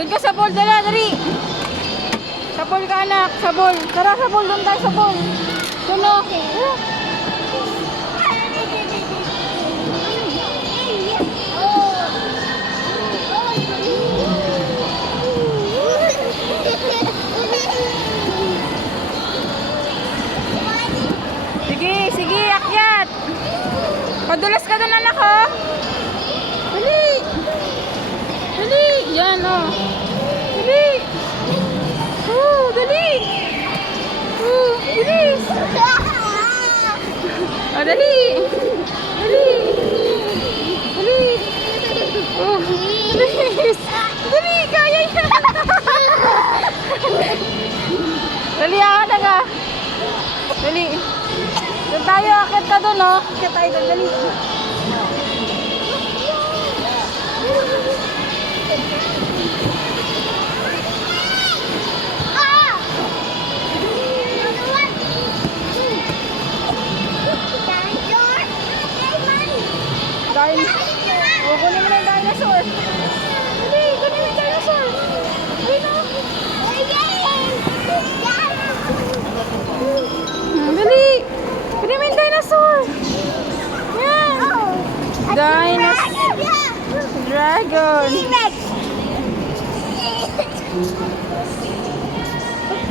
Doon ka sa pool, dali. Sa pool ka, anak. Sa pool. Tara, sa pool. Doon tayo sa pool. Doon o. Sige, akyat. Padulas ka doon, anak, oh. Dali. Yan, oh. Dali. Dali. Bilis. Oh, dali. Bilis. Dali, kaya yan. Dali, anak, ah. Dali. Doon tayo, akit ka doon, oh. Akit tayo doon, dali. Kunin mo na yung dinosaur. Dali, kunin mo yung dinosaur. Dali. Kunin mo yung dinosaur. Yan. Dinosaur. Dragon.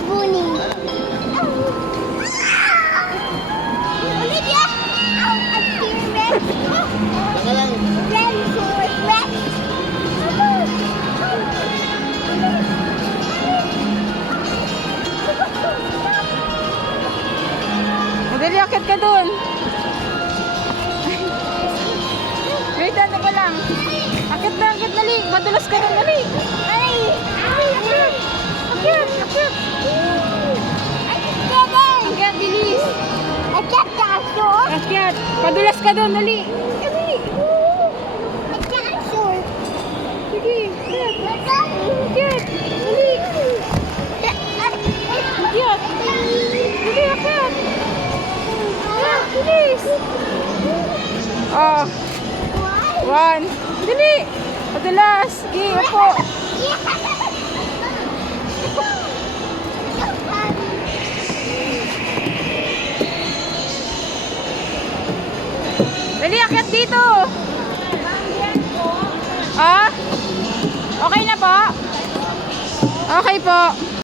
Bunny. Olivia. A T-Rex. Dinosaur Rex. Dali, akit ka doon. Wait, ano ka lang. Akit, dali. Madulas ka doon, dali. Akit. Akit, bilis. Akit. Padulas ka doon, dali. Sige. Akit. Dali. Akit. Dali, akit. Bilis. Oh. 1. Dali. Padulas. Sige, upo. Dali, akit dito. Ah? Okay na po? Okay po.